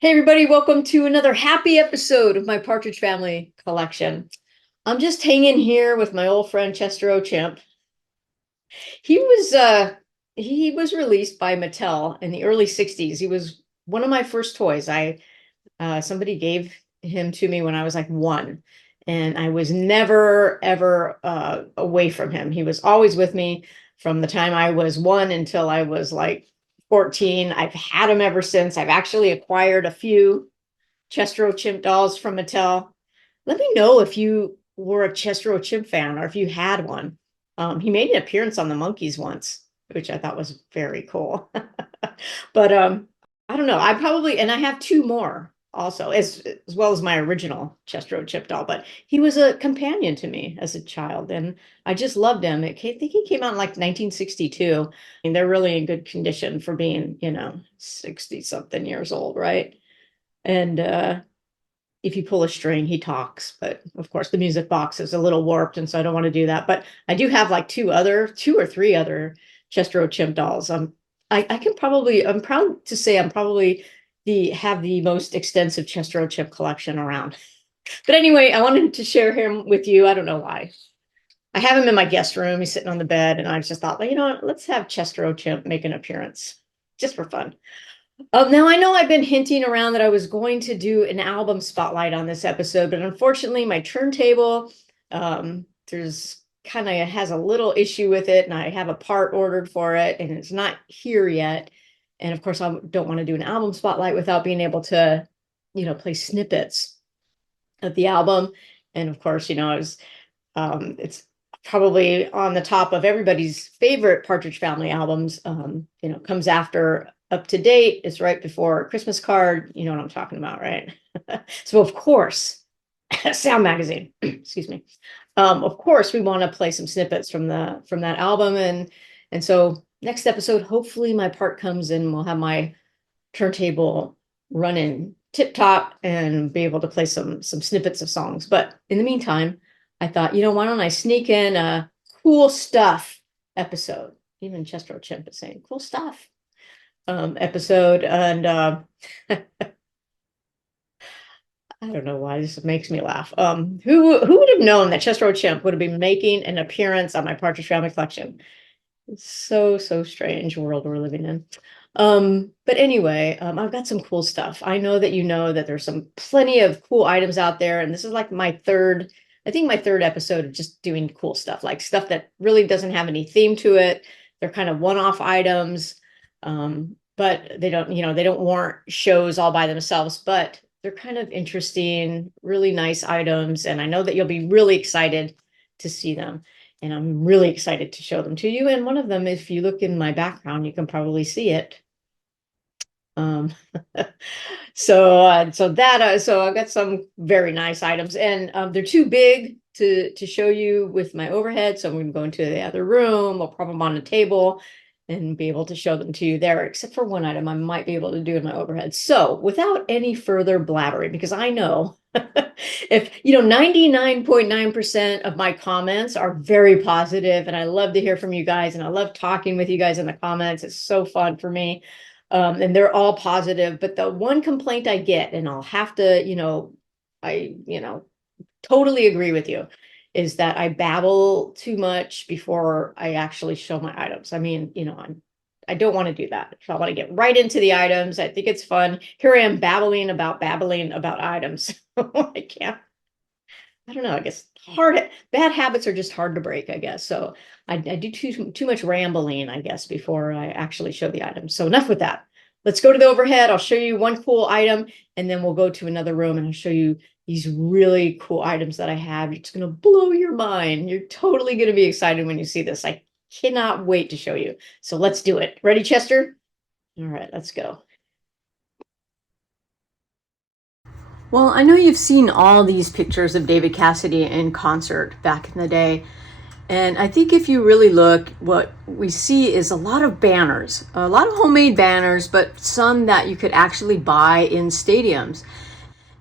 Hey everybody, welcome to another happy episode of my Partridge Family Collection. I'm just hanging here with my old friend Chester Chimp. He was he was released by Mattel in the early 60s. He was one of my first toys. I somebody gave him to me when I was like one, and I was never ever away from him. He was always with me from the time I was one until I was like 14. I've had him ever since. I've actually acquired a few Chester Chimp dolls from Mattel. Let me know if you were a Chester Chimp fan or if you had one. He made an appearance on the Monkees once, which I thought was very cool. But I don't know. I probably, and I have two more also, as well as my original Chester Chimp doll. But he was a companion to me as a child, and I just loved him. I think he came out in like 1962. And they're really in good condition for being, 60 something years old, right? And if you pull a string, he talks. But of course, the music box is a little warped, and so I don't want to do that. But I do have like two or three other Chester Chimp dolls. I can probably, I'm proud to say I'm probably have the most extensive Chester Chimp collection around. But anyway, I wanted to share him with you. I don't know why. I have him in my guest room. He's sitting on the bed, and I just thought, well, you know what? Let's have Chester Chimp make an appearance just for fun. Now I know I've been hinting around that I was going to do an album spotlight on this episode, but unfortunately my turntable, there's kind of has a little issue with it, and I have a part ordered for it, and it's not here yet. And of course, I don't want to do an album spotlight without being able to, play snippets of the album. And of course, it's probably on the top of everybody's favorite Partridge Family albums. Comes after Up to Date, is right before Christmas Card. You know what I'm talking about, right? So of course, Sound Magazine, excuse me. Of course, we want to play some snippets from that album, and so next episode, hopefully my part comes in. We'll have my turntable running tip top and be able to play some snippets of songs. But in the meantime, I thought, why don't I sneak in a cool stuff episode? Even Chester Chimp is saying cool stuff episode. And I don't know why this makes me laugh. Who would have known that Chester Chimp would have been making an appearance on my Partridge Family Collection? It's so strange world we're living in. But anyway, I've got some cool stuff. I know that that there's plenty of cool items out there, and this is like my third episode of just doing cool stuff, like stuff that really doesn't have any theme to it. They're kind of one-off items, but they don't warrant shows all by themselves, but they're kind of interesting, really nice items, and I know that you'll be really excited to see them. And I'm really excited to show them to you. And one of them, if you look in my background, you can probably see it. So I've got some very nice items, and they're too big to show you with my overhead. So I'm going to go into the other room. I'll prop them on a table and be able to show them to you there, except for one item I might be able to do in my overhead. So without any further blabbering, because I know if 99.9% of my comments are very positive, and I love to hear from you guys, and I love talking with you guys in the comments. It's so fun for me. And they're all positive, but the one complaint I get, and I'll have to, I totally agree with you, is that I babble too much before I actually show my items. I mean, I don't want to do that. I want to get right into the items. I think it's fun. Here I am babbling about items. I can't. I don't know. I guess bad habits are just hard to break, I guess. So I do too much rambling, I guess, before I actually show the items. So enough with that. Let's go to the overhead. I'll show you one cool item, and then we'll go to another room and I'll show you these really cool items that I have. It's going to blow your mind. You're totally going to be excited when you see this. I cannot wait to show you. So let's do it. Ready, Chester? All right, let's go. Well, I know you've seen all these pictures of David Cassidy in concert back in the day. And I think if you really look, what we see is a lot of banners, a lot of homemade banners, but some that you could actually buy in stadiums.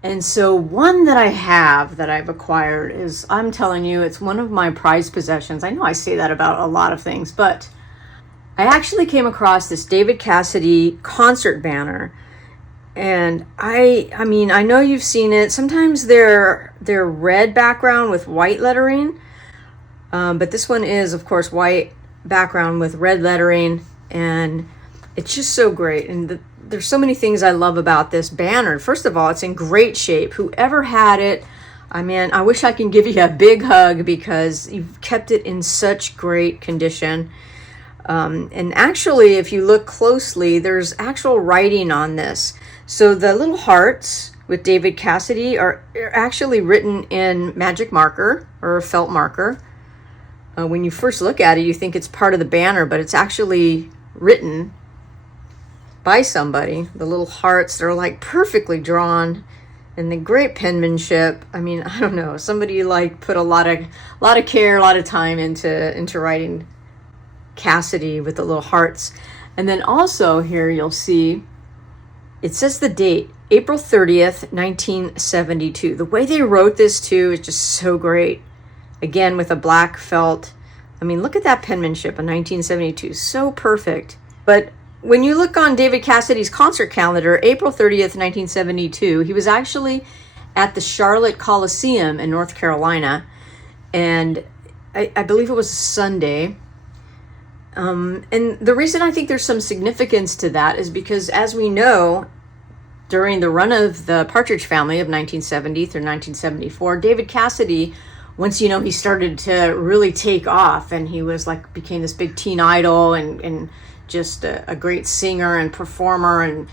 And so one that I have that I've acquired is, I'm telling you, it's one of my prized possessions. I know I say that about a lot of things, but I actually came across this David Cassidy concert banner. And I mean, I know you've seen it. Sometimes they're red background with white lettering. But this one is, of course, white background with red lettering, and it's just so great. And there's so many things I love about this banner. First of all, it's in great shape. Whoever had it, I mean, I wish I can give you a big hug because you've kept it in such great condition. And actually, if you look closely, there's actual writing on this. So the little hearts with David Cassidy are actually written in magic marker or felt marker. When you first look at it, you think it's part of the banner, but it's actually written by somebody. The little hearts, they're like perfectly drawn, and the great penmanship. I mean, I don't know, somebody like put a lot of care, a lot of time into writing Cassidy with the little hearts. And then also here you'll see it says the date, April 30th, 1972. The way they wrote this too is just so great. Again, with a black felt. I mean, look at that penmanship in 1972. So perfect. But when you look on David Cassidy's concert calendar, April 30th, 1972, he was actually at the Charlotte Coliseum in North Carolina. And I believe it was a Sunday. And the reason I think there's some significance to that is because, as we know, during the run of the Partridge Family of 1970 through 1974, David Cassidy, once, you know, he started to really take off, and he was like, became this big teen idol and just a great singer and performer, and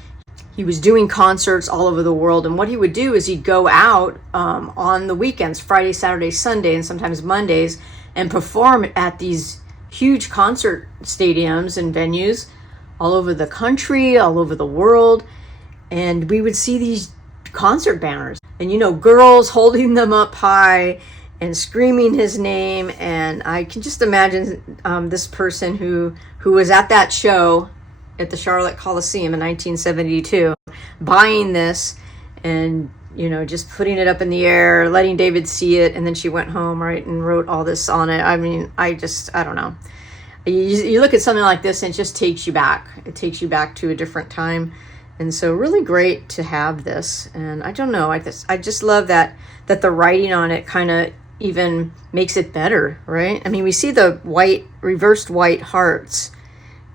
he was doing concerts all over the world. And what he would do is he'd go out on the weekends, Friday, Saturday, Sunday, and sometimes Mondays, and perform at these huge concert stadiums and venues all over the country, all over the world. And we would see these concert banners, and, you know, girls holding them up high and screaming his name. And I can just imagine this person who was at that show at the Charlotte Coliseum in 1972 buying this and, you know, just putting it up in the air, letting David see it. And then she went home, right, and wrote all this on it. I mean, I don't know. You look at something like this and it just takes you back. It takes you back to a different time. And so really great to have this. And I don't know, I just love that the writing on it kind of even makes it better, right? I mean, we see the white, reversed white hearts,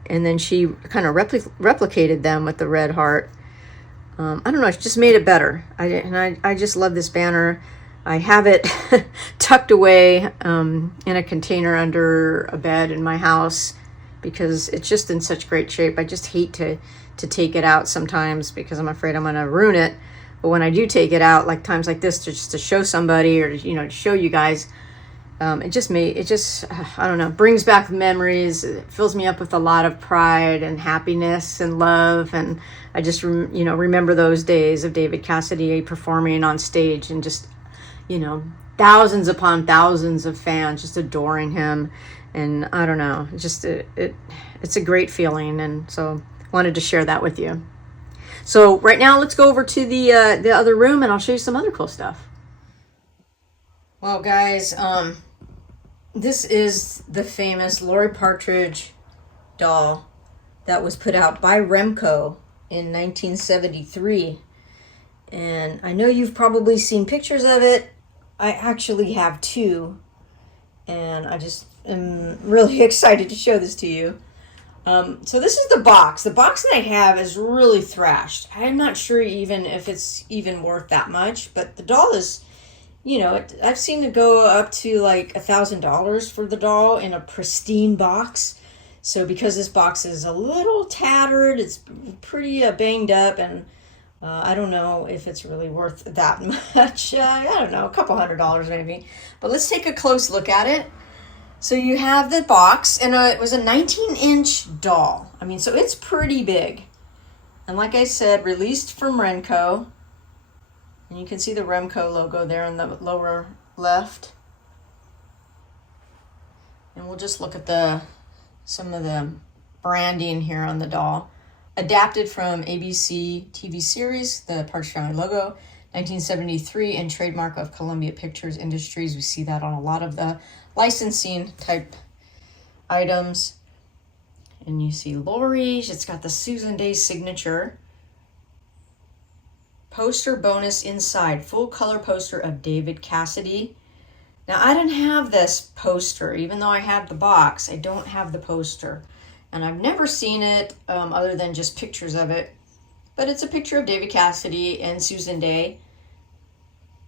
and then she kind of replicated them with the red heart. I don't know, it just made it better. I just love this banner. I have it tucked away in a container under a bed in my house because it's just in such great shape. I just hate to take it out sometimes because I'm afraid I'm going to ruin it. But when I do take it out, like times like this, just to show somebody or, you know, to show you guys, it just I don't know, brings back memories. It fills me up with a lot of pride and happiness and love. And I just, remember those days of David Cassidy performing on stage and just, you know, thousands upon thousands of fans just adoring him. And I don't know, it's a great feeling. And so wanted to share that with you. So right now, let's go over to the other room, and I'll show you some other cool stuff. Well, guys, this is the famous Laurie Partridge doll that was put out by Remco in 1973. And I know you've probably seen pictures of it. I actually have two, and I just am really excited to show this to you. So this is the box. The box that I have is really thrashed. I'm not sure even if it's even worth that much, but the doll is, you know, I've seen it go up to like $1,000 for the doll in a pristine box. So because this box is a little tattered, it's pretty banged up, and I don't know if it's really worth that much. I don't know, a couple $100 maybe. But let's take a close look at it. So you have the box, and it was a 19-inch doll. I mean, so it's pretty big. And like I said, released from Remco. And you can see the Remco logo there in the lower left. And we'll just look at some of the branding here on the doll. Adapted from ABC TV series, the Partridge Family logo, 1973, and trademark of Columbia Pictures Industries. We see that on a lot of the licensing type items. And you see Laurie, it's got the Susan Day signature. poster bonus inside, full color poster of David Cassidy. Now, I didn't have this poster, even though I have the box, I don't have the poster. And I've never seen it other than just pictures of it. But it's a picture of David Cassidy and Susan Day.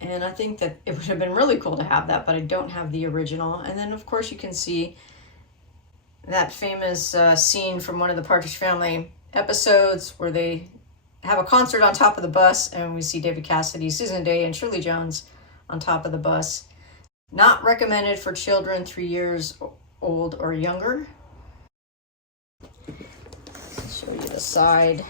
And I think that it would have been really cool to have that, but I don't have the original. And then, of course, you can see that famous scene from one of the Partridge Family episodes where they have a concert on top of the bus, and we see David Cassidy, Susan Day, and Shirley Jones on top of the bus. Not recommended for children 3 years old or younger. Show you the side.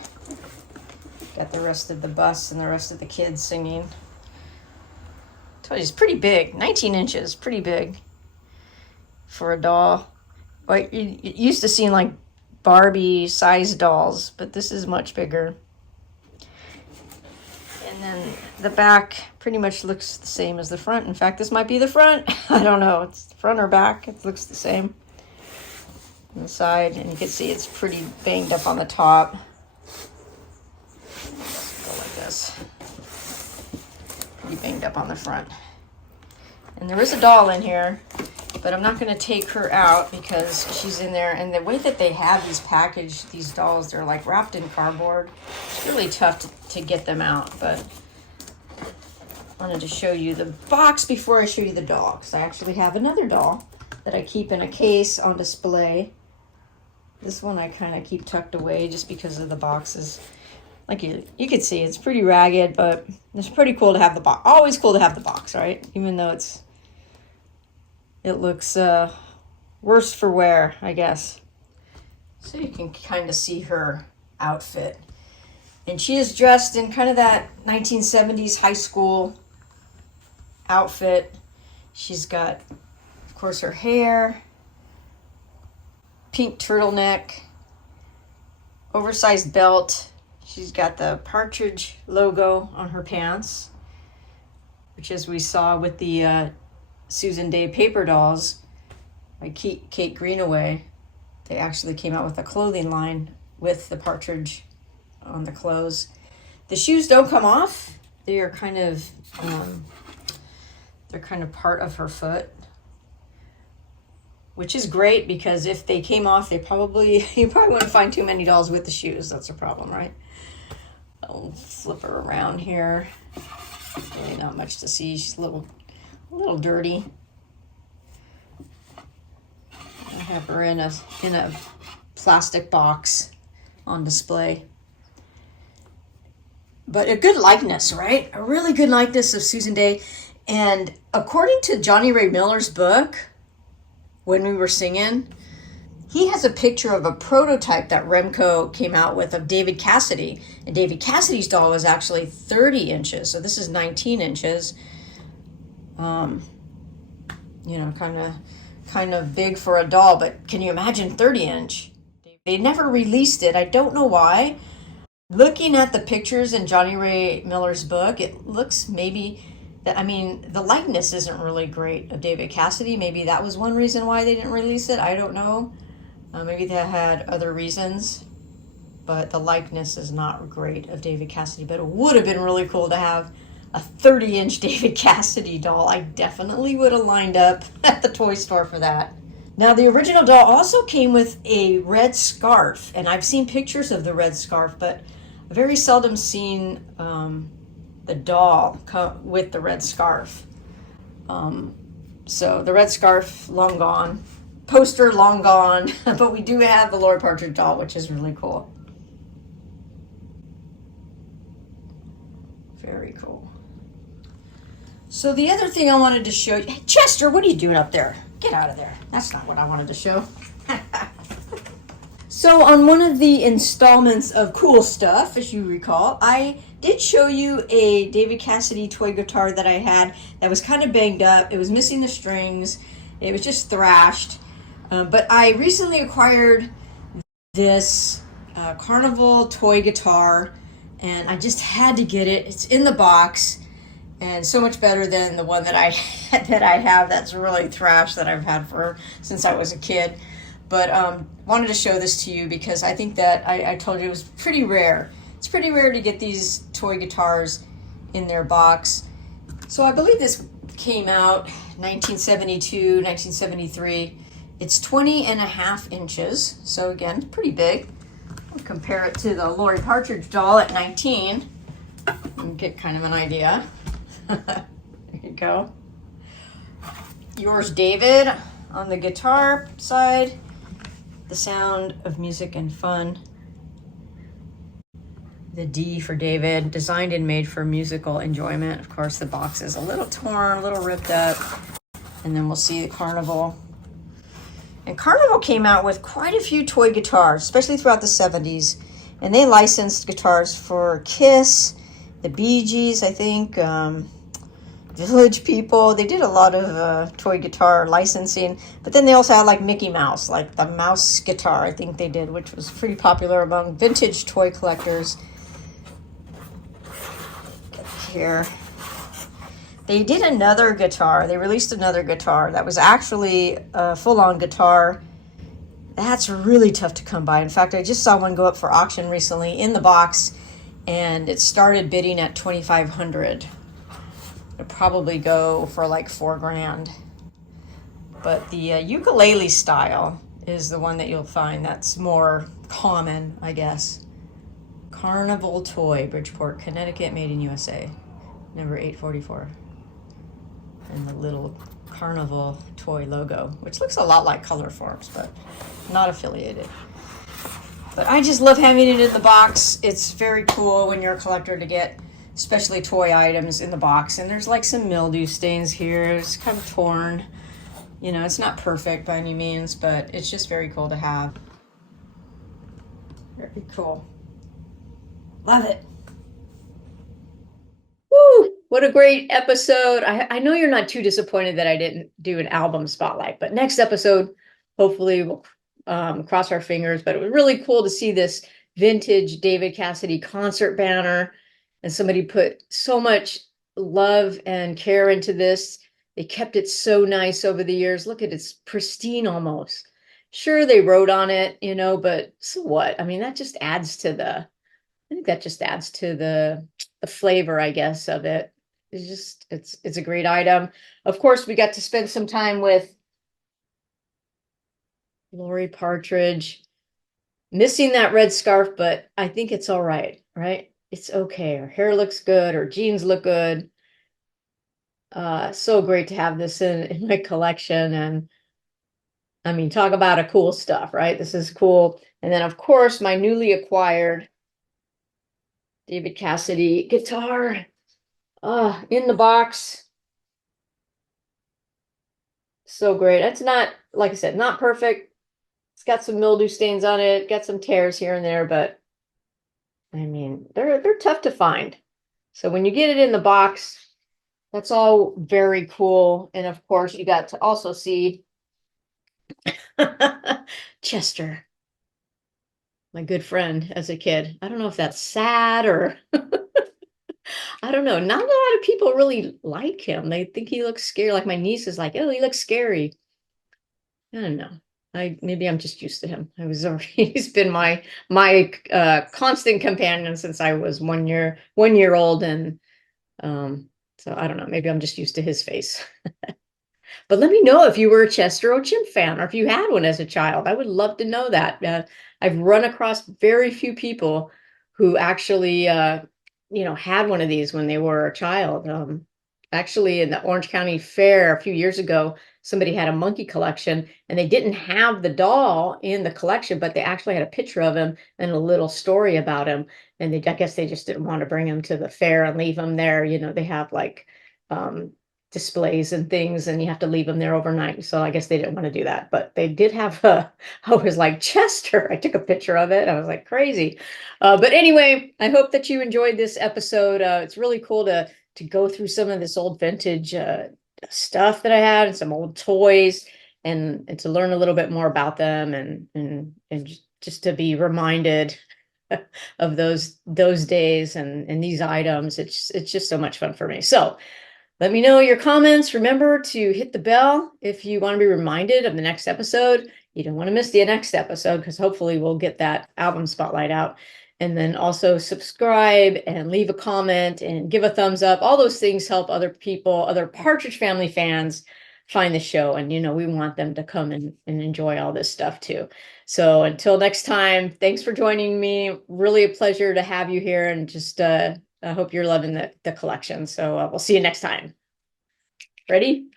Got the rest of the bus and the rest of the kids singing. I told you it's pretty big, 19 inches, pretty big for a doll. Like you used to seeing like Barbie sized dolls, but this is much bigger. And then the back pretty much looks the same as the front. In fact, this might be the front. I don't know. It's the front or back. It looks the same. On the side, and you can see it's pretty banged up on the top. Go like this. Pretty banged up on the front. And there is a doll in here, but I'm not going to take her out because she's in there. And the way that they have these packaged, these dolls, they're like wrapped in cardboard. It's really tough to get them out, but I wanted to show you the box before I show you the doll, because I actually have another doll that I keep in a case on display. This one I kind of keep tucked away just because of the boxes. Like you can see, it's pretty ragged, but it's pretty cool to have the box. Always cool to have the box, right? Even though it looks worse for wear, I guess. So you can kind of see her outfit. And she is dressed in kind of that 1970s high school outfit. She's got, of course, her hair, pink turtleneck, oversized belt. She's got the Partridge logo on her pants, which, as we saw with the Susan Day paper dolls by Kate Greenaway, they actually came out with a clothing line with the Partridge on the clothes. The shoes don't come off. They are kind of part of her foot, which is great because if they came off, you probably wouldn't find too many dolls with the shoes. That's a problem, right? I'll flip her around here. Really not much to see. She's a little dirty. I have her in a plastic box on display. But a good likeness, right? A really good likeness of Susan Day. And according to Johnny Ray Miller's book, When We Were Singing, he has a picture of a prototype that Remco came out with of David Cassidy. And David Cassidy's doll was actually 30 inches. So this is 19 inches. Kind of big for a doll, but can you imagine 30 inch? They never released it. I don't know why. Looking at the pictures in Johnny Ray Miller's book, it looks maybe that, the likeness isn't really great of David Cassidy. Maybe that was one reason why they didn't release it. I don't know. Maybe they had other reasons, but the likeness is not great of David Cassidy. But it would have been really cool to have a 30-inch David Cassidy doll. I definitely would have lined up at the toy store for that. Now, the original doll also came with a red scarf, and I've seen pictures of the red scarf, but I've very seldom seen the doll with the red scarf. So the red scarf, long gone. Poster, long gone. But we do have the Laurie Partridge doll, which is really cool. Very cool. So the other thing I wanted to show you... Hey, Chester, what are you doing up there? Get out of there. That's not what I wanted to show. So on one of the installments of Cool Stuff, as you recall, I did show you a David Cassidy toy guitar that I had that was kind of banged up. It was missing the strings. It was just thrashed. But I recently acquired this Carnival toy guitar, and I just had to get it. It's in the box, and so much better than the one that I have that's really thrashed that I've had since I was a kid. But wanted to show this to you because I think that I told you it was pretty rare. It's pretty rare to get these toy guitars in their box. So I believe this came out 1972, 1973. It's 20.5 inches. So again, pretty big. We'll compare it to the Laurie Partridge doll at 19 and get kind of an idea. There you go. Yours, David, on the guitar side. The sound of music and fun. The D for David, designed and made for musical enjoyment. Of course, the box is a little torn, a little ripped up. And then we'll see the Carnival. And Carnival came out with quite a few toy guitars, especially throughout the 70s. And they licensed guitars for Kiss, the Bee Gees, I think, Village People. They did a lot of toy guitar licensing. But then they also had like Mickey Mouse, like the mouse guitar, I think they did, which was pretty popular among vintage toy collectors. Here. They did another guitar. They released another guitar that was actually a full-on guitar. That's really tough to come by. In fact, I just saw one go up for auction recently in the box, and it started bidding at $2,500. It'll probably go for like $4,000. But the ukulele style is the one that you'll find that's more common, I guess. Carnival toy, Bridgeport, Connecticut, made in USA. Number 844. And the little Carnival toy logo, which looks a lot like Color Forms, but not affiliated. But I just love having it in the box. It's very cool when you're a collector to get especially toy items in the box. And there's like some mildew stains here. It's kind of torn. You know, it's not perfect by any means, but it's just very cool to have. Very cool. Love it. Woo, what a great episode. I know you're not too disappointed that I didn't do an album spotlight, but next episode, hopefully we'll cross our fingers. But it was really cool to see this vintage David Cassidy concert banner. And somebody put so much love and care into this. They kept it so nice over the years. Look at it, it's pristine almost. Sure, they wrote on it, you know, but so what? I mean, that just adds to the, I think that just adds to the flavor, I guess, of it. It's just, it's a great item. Of course, we got to spend some time with Laurie Partridge. Missing that red scarf, but I think it's all right, right? It's okay. Her hair looks good. Her jeans look good. So great to have this in my collection. And I mean, talk about a cool stuff, right? This is cool. And then, of course, my newly acquired David Cassidy guitar in the box. So great. It's not, like I said, not perfect. It's got some mildew stains on it, got some tears here and there, but I mean, they're tough to find. So when you get it in the box, that's all very cool. And of course, you got to also see Chester, my good friend as a kid. I don't know if that's sad or I don't know. Not a lot of people really like him. They think he looks scary. Like my niece is like, oh, he looks scary. I don't know. Maybe I'm just used to him. He's been my constant companion since I was 1 year old, and so I don't know. Maybe I'm just used to his face. But let me know if you were a Chester or Chimp fan, or if you had one as a child. I would love to know that. I've run across very few people who actually, had one of these when they were a child. Actually, in the Orange County Fair a few years ago, somebody had a monkey collection, and they didn't have the doll in the collection, but they actually had a picture of him and a little story about him. And I guess they just didn't want to bring him to the fair and leave him there. You know, they have like displays and things, and you have to leave them there overnight. So I guess they didn't want to do that, but they did have I was like, Chester. I took a picture of it. I was like, crazy. But anyway, I hope that you enjoyed this episode. It's really cool to go through some of this old vintage stuff that I had and some old toys, and to learn a little bit more about them, and just to be reminded of those days and these items. It's just so much fun for me. So let me know your comments. Remember to hit the bell if you want to be reminded of the next episode. You don't want to miss the next episode, because hopefully we'll get that album spotlight out. And then also subscribe and leave a comment and give a thumbs up. All those things help other people, other Partridge Family fans find the show. And, we want them to come and enjoy all this stuff too. So until next time, thanks for joining me. Really a pleasure to have you here, and just I hope you're loving the collection. So we'll see you next time. Ready?